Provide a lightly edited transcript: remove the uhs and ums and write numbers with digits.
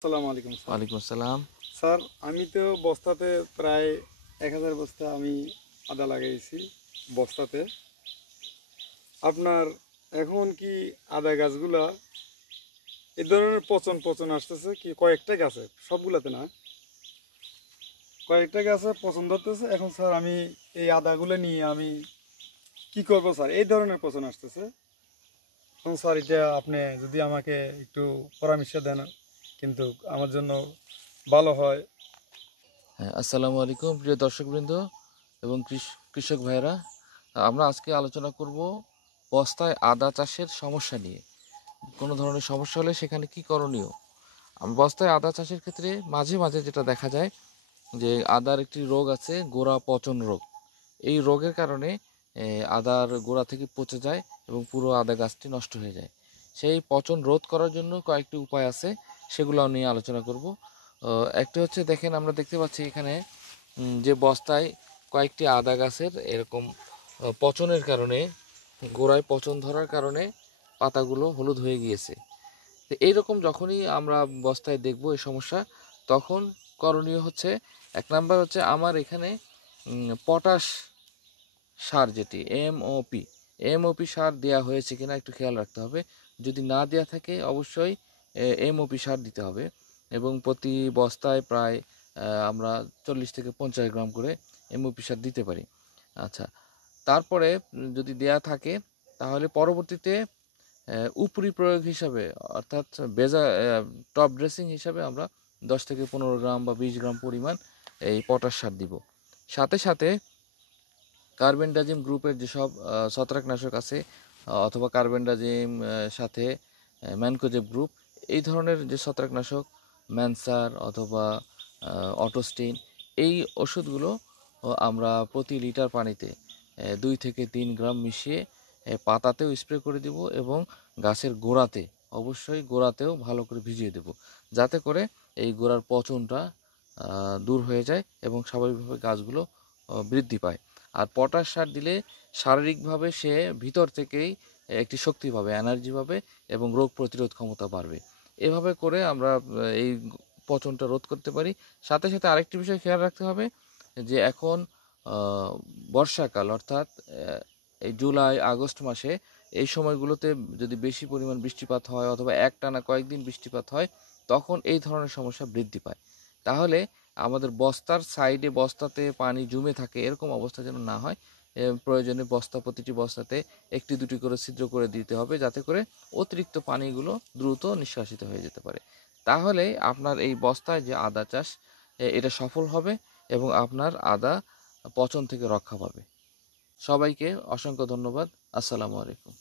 আসসালামু আলাইকুম স্যার। ওয়ালাইকুম আসসালাম। স্যার, আমি তো বস্তাতে প্রায় 1000 বস্তা আমি আদা লাগাইছি বস্তাতে। আপনার এখন কি আদা গাছগুলা এই ধরনের পচন পচন আসতেছে কি? কয়েকটা গাছে, সবগুলাতে না, কয়েকটা গাছে পচন ধরতেছে। এখন স্যার আমি এই আদাগুলো নিয়ে আমি কি করব স্যার? এই ধরনের পচন আসতেছে। এখন স্যার এটা আপনি যদি আমাকে একটু পরামর্শ দেন কিন্তু আমার জন্য ভালো হয়। হ্যাঁ, আসসালামু আলাইকুম প্রিয় দর্শকবৃন্দ এবং কৃষক ভাইয়েরা। আমরা আজকে আলোচনা করব বস্তায় আদা চাষের সমস্যা নিয়ে। কোনো ধরনের সমস্যা হলে সেখানে কি করণীয়। বস্তায় আদা চাষের ক্ষেত্রে মাঝে মাঝে যেটা দেখা যায় যে আদার একটি রোগ আছে, গোড়া পচন রোগ। এই রোগের কারণে আদার গোড়া থেকে পচে যায় এবং পুরো আদা গাছটি নষ্ট হয়ে যায়। সেই পচন রোধ করার জন্য কয়েকটি উপায় আছে, সেগুলো নিয়ে আলোচনা করব। একটি হচ্ছে, দেখেন আমরা দেখতে পাচ্ছি এখানে যে বস্তায় কয়েকটি আদা গাছের এরকম পচনের কারণে, গোড়ায় পচন ধরার কারণে পাতাগুলো হলুদ হয়ে গিয়েছে। তো এইরকম যখনই আমরা বস্তায় দেখব এই সমস্যা, তখন করণীয় হচ্ছে, এক নাম্বার হচ্ছে আমার এখানে পটাশ সার, যেটি এমওপি সার দেওয়া হয়েছে কিনা একটু খেয়াল রাখতে হবে। যদি না দেওয়া থাকে অবশ্যই এমওপি সার দিতে হবে এবং প্রতি বস্তায় প্রায় আমরা 40 থেকে 50 গ্রাম করে এমওপি সার দিতে পারি। আচ্ছা, তারপরে যদি দেয়া থাকে তাহলে পরবর্তীতে উপরি প্রয়োগ হিসাবে, অর্থাৎ বেজা টপ ড্রেসিং হিসাবে আমরা 10 থেকে 15 গ্রাম বা 20 গ্রাম পরিমাণ এই পটাশ সার দিব। সাথে সাথে কার্বেন্ডাজিম গ্রুপের যেসব ছত্রাকনাশক আছে, অথবা কার্বেন্ডাজিম সাথে ম্যানকোজেব গ্রুপ, এই ধরনের যে ছত্রাকনাশক, ম্যানসার অথবা অটোস্টিন, এই ওষুধগুলো আমরা প্রতি লিটার পানিতে 2 থেকে 3 গ্রাম মিশিয়ে পাতাতেও স্প্রে করে দিব এবং গাছের গোড়াতে, অবশ্যই গোড়াতেও ভালো করে ভিজিয়ে দেব, যাতে করে এই গোড়ার পচনটা দূর হয়ে যায় এবং স্বাভাবিকভাবে গাছগুলো বৃদ্ধি পায়। আর পটাশ সার দিলে শারীরিকভাবে সে ভিতর থেকেই একটি শক্তি পাবে, এনার্জি পাবে এবং রোগ প্রতিরোধ ক্ষমতা বাড়বে। এভাবে করে আমরা এই পচনটা রোধ করতে পারি। সাথে সাথে আরেকটি বিষয় খেয়াল রাখতে হবে যে এখন বর্ষাকাল, অর্থাৎ এই জুলাই আগস্ট মাসে, এই সময়গুলোতে যদি বেশি পরিমাণ বৃষ্টিপাত হয় অথবা একটানা কয়েকদিন বৃষ্টিপাত হয়, তখন এই ধরনের সমস্যা বৃদ্ধি পায়। তাহলে আমাদের বস্তার সাইডে, বস্তাতে পানি জমে থাকে এরকম অবস্থা যেন না হয়। প্রয়োজনে প্রতিটি বস্তাতে একটি দুটি করে ছিদ্র করে দিতে হবে, যাতে করে অতিরিক্ত পানিগুলো দ্রুত নিষ্কাশিত হয়ে যেতে পারে। তাহলে আপনার এই বস্তায় যে আদা চাষ, এটা সফল হবে এবং আপনার আদা পচন থেকে রক্ষা পাবে। সবাইকে অসংখ্য ধন্যবাদ। আসসালামু আলাইকুম।